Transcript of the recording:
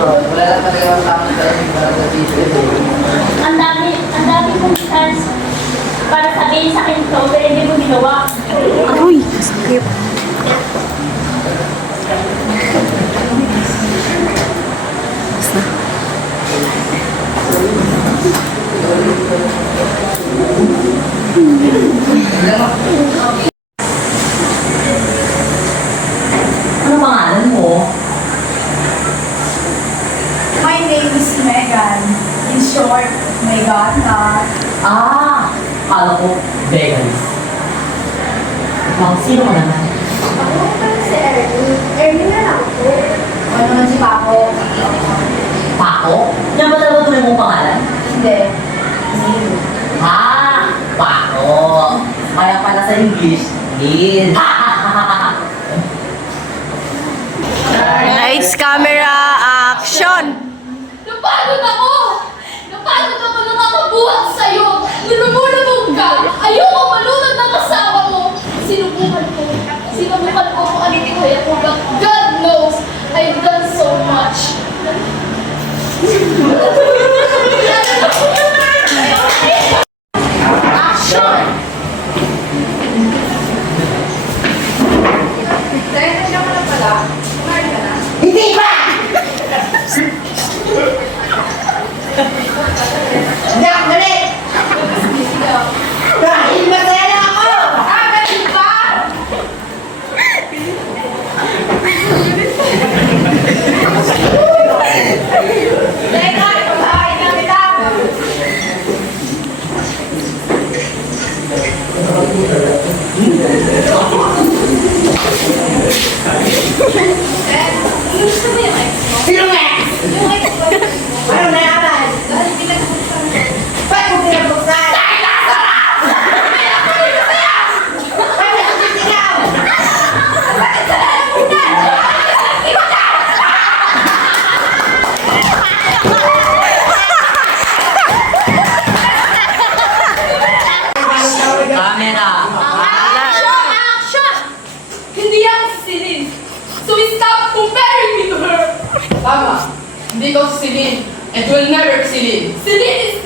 Wala lang talaga ang tapos sa Ang dami kong chance para sabihin sa akin to, pero hindi mo ginawa. Aroy, skip. Basta. Ano pangalan mo? My name is Megan. In short, Megana. Kala ko, veganist. Ikaw, sino ka naman? Ako pala si Ernie. Ernie na lang po. Ano naman si Paco? Paco? Yan ba talaga tunay mong pangalan? Hindi. Neil. Paco. Kaya pala sa English, Neil. Lights, camera, action! Napagod ako! Napagod ako nakakabuhat sa'yo! Nilumulubog ka! Ayoko malunod ng kasama mo! Sinubukan ko kung ano yung kaya ko. But God knows, I've done so much. Action! Dahil nandiyan ka na pala, kumain ka na. Hindi ba? Hindi ako galit! Dahil masaya na ako! Ganun ba? Teka, ipagkain na kita. Gusto mo yung ex mo? Sino nga? Yung ex mo? Ano na naman? Dahil pinag-usapan ko. Ba't mo pinabuksan? Dahil nasarap! Ba't ako sisigaw? Bakit ka na napunan? Iba ka! Camera! Action! Hindi yan si Celine. So stop comparing me to her. Tama. Hindi ko si Celine. And will never Celine. Celine is